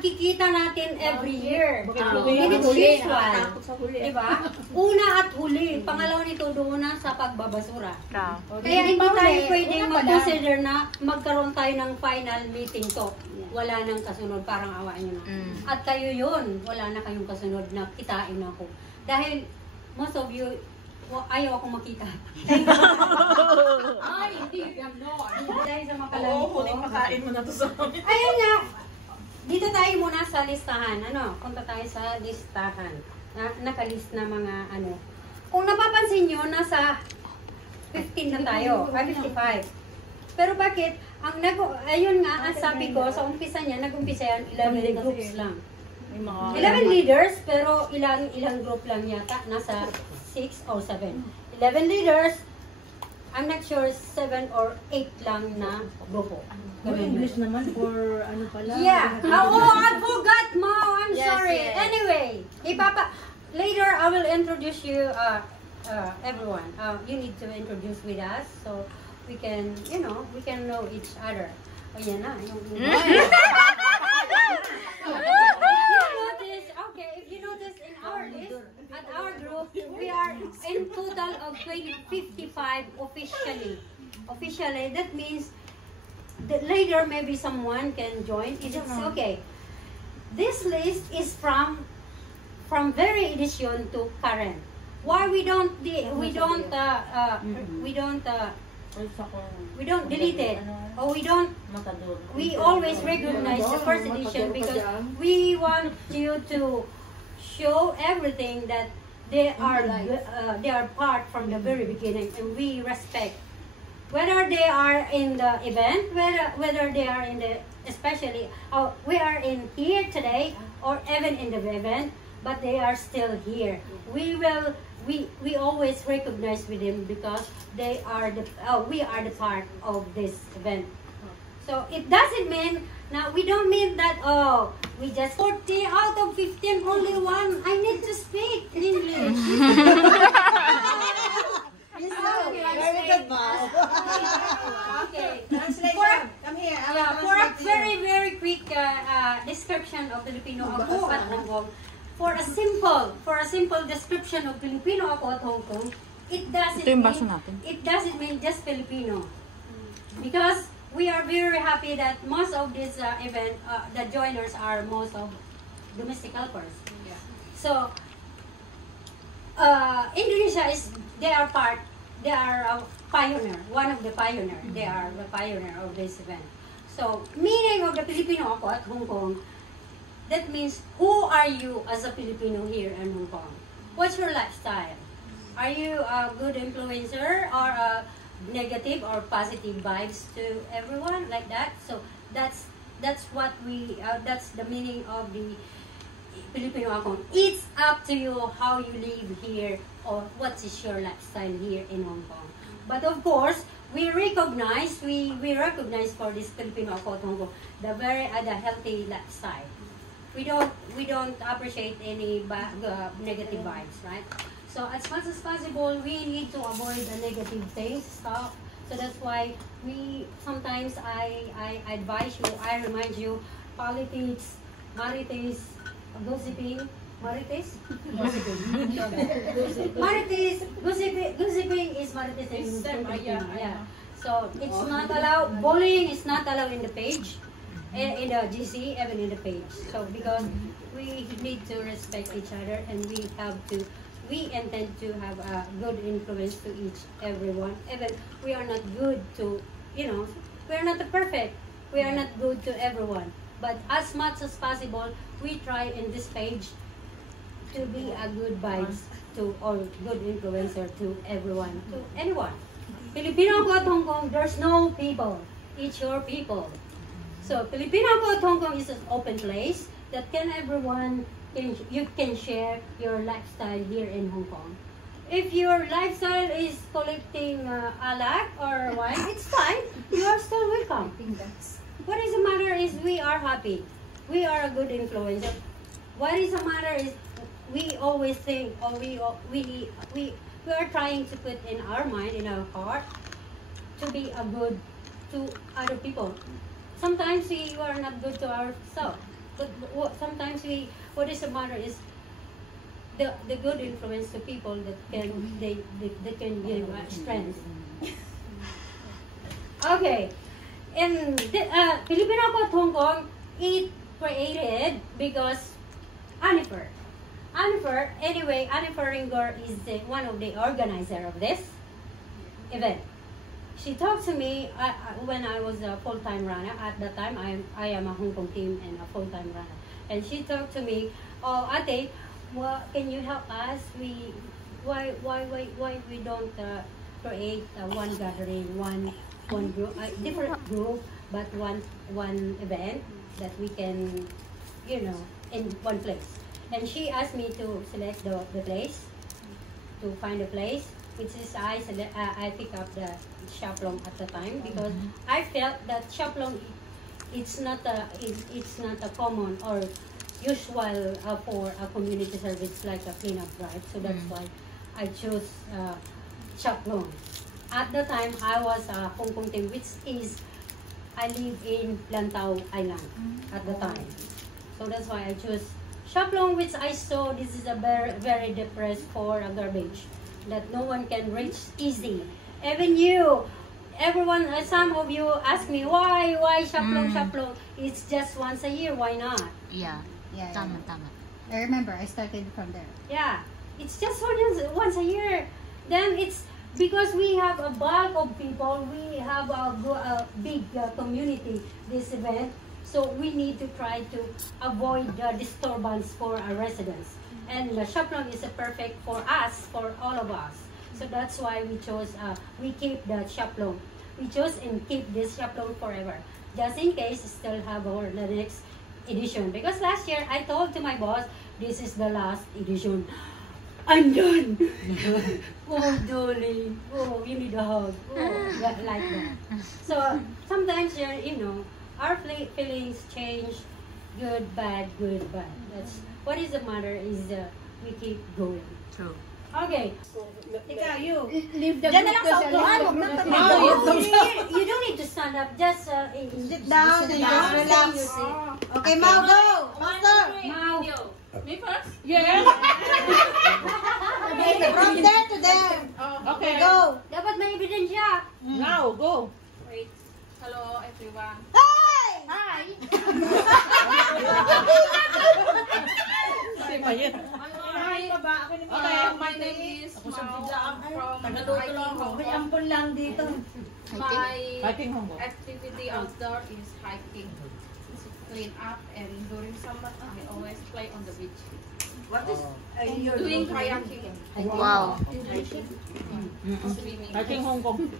pagkikita natin every year. It's usual. Diba? Una at huli. Pangalawa nito doon na sa pagbabasura. Kaya hindi tayo pwedeng mag-consider na magkaroon tayo ng final meeting to. Wala nang kasunod, parang awain nyo na. At kayo yun, wala na kayong kasunod na kitain ako. Dahil most of you, ayaw akong makita. Ay, hindi. Dahil sa makalan ko. Huling makain mo na to sa amin. Ayun nga. Dito tayo muna sa listahan. Punta tayo sa listahan. Nakalist na mga ano. Kung napapansin nyo, nasa 15 na tayo. 55. Pero bakit? Ayun nga, ang sabi ko, sa umpisa niya, nag-umpisa yan, 11 groups lang. 11 leaders, pero ilang group lang yata, nasa 6 or 7. 11 leaders, I'm not sure 7 or 8 lang na grupo. English naman for ano pala? Yeah. I forgot, Mo. I'm sorry. Yes. Anyway, later I will introduce you, everyone. You need to introduce with us so we can, we can know each other. Oh, yan na. If you notice in our list, at our group, we are in total of 55 officially. Officially, that means that later maybe someone can join. It's okay. This list is from very edition to current. Why we don't delete it, or we always recognize the first edition because we want you to show everything that they are part from the very beginning, and we respect whether they are in the event, whether they are in the, especially we are in here today or even in the event, but they are still here. We always recognize with them because they are we are the part of this event. So it doesn't mean, now we don't mean that we just 40 out of 15 only one. I need to speak English. Very good, Mom. Okay. Translation. Come here. For a very quick description of Filipino ako at Hong Kong, for a simple description of Filipino ako at Hong Kong, it doesn't mean just Filipino, because we are very happy that most of this event, the joiners are most of domestic helpers. Yeah. So Indonesia they are a pioneer, one of the pioneer. They are the pioneer of this event. So meaning of the Filipino ako at Hong Kong, that means who are you as a Filipino here in Hong Kong? What's your lifestyle? Are you a good influencer or a negative or positive vibes to everyone like that? So that's what that's the meaning of the Filipino account. It's up to you how you live here or what is your lifestyle here in Hong Kong. But of course, we recognize for this Filipino account Hong Kong the healthy lifestyle. We don't appreciate any negative vibes, right? So as much as possible, we need to avoid the negative things, stuff. So that's why sometimes I advise you, I remind you, politics, marites, gossiping, gossiping is marites in Filipino. Yeah. So it's not allowed. Bullying is not allowed in the page. In the GC, even in the page. So because we need to respect each other, and we intend to have a good influence to everyone. Even we are not good to, we are not perfect. We are not good to everyone. But as much as possible, we try in this page to be a good vibes to, or good influencer to everyone, to anyone. Filipino ako at Hong Kong, there's no people. It's your people. So Filipino ako at Hong Kong is an open place that you can share your lifestyle here in Hong Kong. If your lifestyle is collecting alak or wine, it's fine. You are still welcome. What is the matter is we are happy. We are a good influencer. What is the matter is we always think, or we are trying to put in our mind, in our heart, to be a good to other people. Sometimes we are not good to ourselves. But sometimes what is the matter is the good influence to people that can give strength. Okay, in Filipino Got Hong Kong, it created because Anifer Ringor is one of the organizer of this event. She talked to me when I was a full-time runner. At that time, I am a Hong Kong team and a full-time runner. And she talked to me, "Oh, Ate, well, can you help us? Why we don't create one gathering, one group, different group, but one event that we can, in one place." And she asked me to select the place, to find a place, which is I pick up the Shaplong at the time because I felt that Shaplong it's not a common or usual for a community service like a cleanup drive. So that's why I chose Shaplong. At the time, I was a Hong Kong team, which is I live in Lantau Island at the time. So that's why I chose Shaplong, which I saw this is a very, very depressed for a garbage that no one can reach easy. Even everyone, some of you ask me why Shaplong. It's just once a year. Why not? Yeah. Tama. I remember I started from there. Yeah, it's just once a year. Then it's because we have a bulk of people. We have a big community. This event. So we need to try to avoid disturbance for our residents. And Shaplong is perfect for us, for all of us. So that's why we chose, we keep the Shaplong. We chose and keep this Shaplong forever. Just in case still have the next edition. Because last year I told to my boss, this is the last edition. I'm done. Oh, darling. Oh, you need a hug. Oh, like that. So sometimes our feelings change, good, bad. That's what is the matter is we keep going. True. Okay. Leave the Diyan na group lang sa to upuan, huwag na You don't need to stand up. Just Sit down, relax. Okay, Mau, go! Master! Mau. Me first? Okay, from there to there. Okay. Go! Dapat may ebidensya. Now, go. Wait. Hello, everyone. Hey! Hi. Okay, my name is Mau. I'm from Hiking Hong May Kong. ampon lang dito. My Hiking Hong Kong. activity outdoor is hiking, clean up, and during summer I always play on the beach. What is... Doing kayaking, Wow. swimming. Hiking Hong Kong.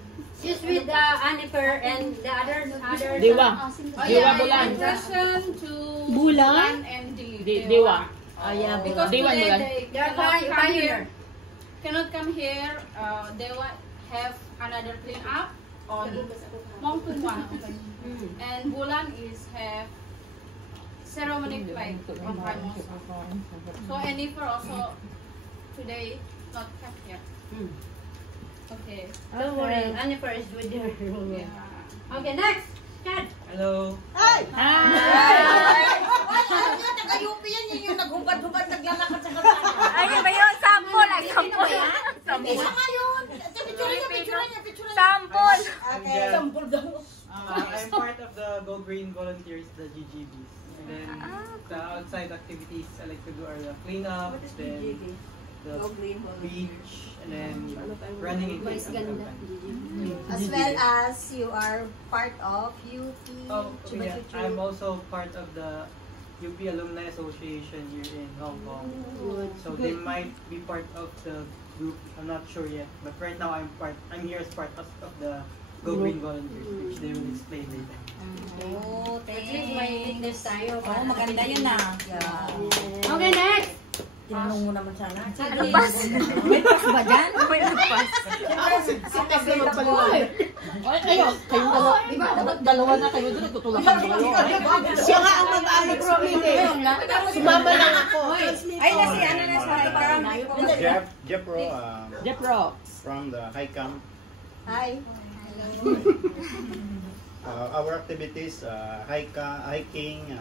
She's with Anifer and the others. Dewa. Oh, Dewa yeah, Bulan. in addition to Bulan? and Dewa. Oh, yeah. Because Dewa today Bulan. they cannot come here. They will have another clean up on Mongkungwan. And Bulan is have ceremony flag on Formosa. So Anifer also today not come here. Okay. Don't worry, Anifer is with her. Yeah. Okay, next. Kat. Hello. Ay! Ay! Alam niyo, taga-UP yan. Yun yung naghubad-hubad, naglalakad sa kalsada. Ayun ba yun? Sample. Isa nga yun. Picture niya. Sample. Okay. Sample daw. I'm part of the Go Green Volunteers, the GGBs. And then the outside activities I like to do are the cleanup, then the beach, and then running in sometimes. As well as you are part of UP. Oh, yeah. I'm also part of the UP Alumni Association here in Hong Kong. So they might be part of the group. I'm not sure yet. But right now I'm here as part of the Go Green Volunteers, which they will explain later. Oh, At least may witness tayo. Oh, maganda yun na. Okay, next. Tinanong mo naman sana. Alpas. May pas ba dyan? May alpas. Sikas na magpaliwanag. Ay, kayo. Kayong dalawa na kayo doon. Tutulak ang dalawa. Siya nga ang mag-aalit sa amin eh. Sumama lang ako. Ay, na sa parang Jeff Ro, Jeff Ro. from the High Camp. Hi. Our activities, hiking,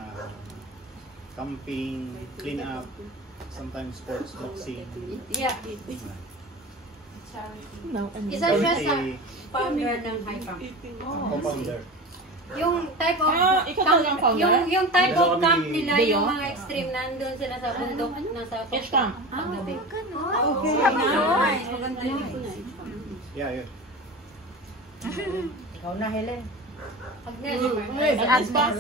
camping, clean up, sometimes sports boxing. Yeah. No, and Isa siya sa Charity founder ng High Camp. co-founder. Yung type of ikaw talagang founder? yung type of Dalawa camp kami. nila, Deo? yung mga extreme, nandun sila sa bundok, nasa Which camp? paggabi. Okay. Nice. Maganda yun. Yeah, yun. Ikaw na, Helen. Agnes, Agnes ba?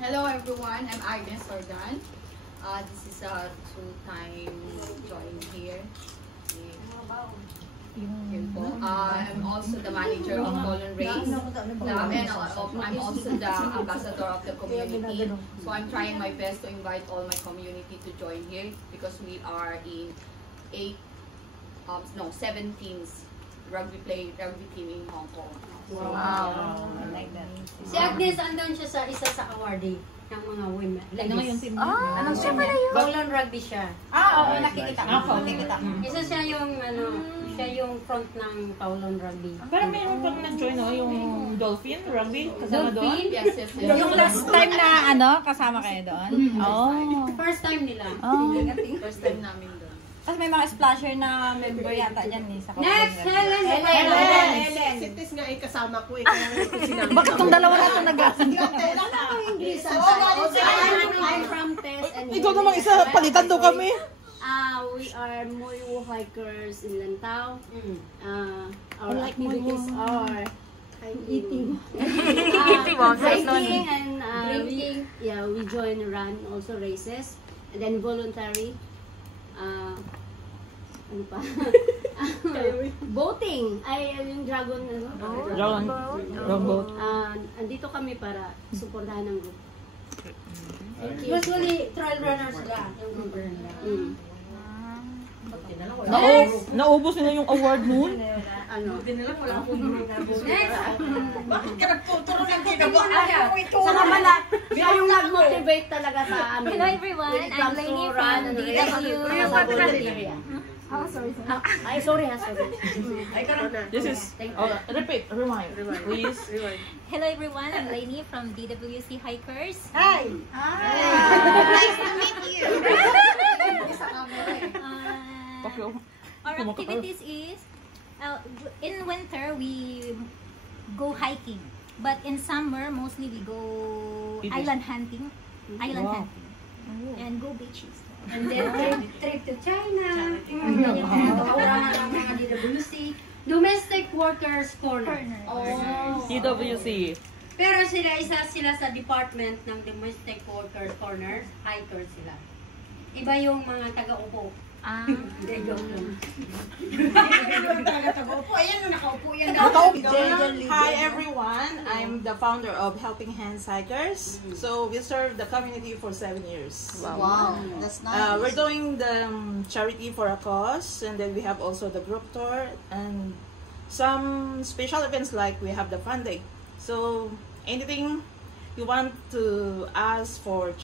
Hello everyone, I'm Agnes Ordan. This is a two-time join here. Here po. I'm also the manager of Colon Race Club, and I'm also the ambassador of the community. So I'm trying my best to invite all my community to join here because we are in 17 rugby team in Hong Kong. Wow. I like that. Si Agnes, andun siya sa isa sa awardee ng mga women. Ano yung team? Anong siya pala yun? Bowlan Rugby siya. Oo, nakikita ko. Nakikita ko. Isa siya yung siya yung front ng Bowlan Rugby. Pero meron pang nag-join, no? Yung Dolphin Rugby, kasama doon. Dolphin? Yes, yes, yes. Yung last time na kasama kayo doon? Oh. First time nila. First time namin doon. Tapos may mga splasher na member yata dyan sa Next, Helen! Helen! Si Tess nga ay kasama ko eh. Kaya ko sinama. Bakit tong dalawa na itong I'm from TES and Ikaw namang isa, palitan daw kami. we are Moyo hikers in Lantau. Our like activities are eating, Hiking hiking and drinking. We join run also races and then voluntary. Ano pa? Boating. Ay, yung dragon. Dragon boat. Andito kami para suportahan ng group. Usually, trail runners sila. Yung grouper nila. Naubos nila yung award noon. Ano? Next! Bakit ka nagtuturo ng Saka pala, siya yung nag-motivate talaga sa amin. Hello everyone, When it I'm comes to Lainey run, from ano, DW. sa volunteer. Ay, sorry ha, sorry. This is, repeat, rewind, please. Hello everyone, I'm Lainey from DWC Hikers. Hi! Nice to meet you. Our activities is, in winter we go hiking, but in summer mostly we go island hunting, and go beaches. And then, trip to China. Kaurangan ng mga DWC. Domestic Workers Corner. TWC. Pero isa sila sa department ng Domestic Workers Corner. Hikers sila. Iba yung mga taga-upo. Hi everyone, I'm the founder of Helping Hands Hikers. So we serve the community for 7 years. Wow, that's nice. We're doing the charity for a cause, and then we have also the group tour and some special events like we have the fun day. So anything you want to ask for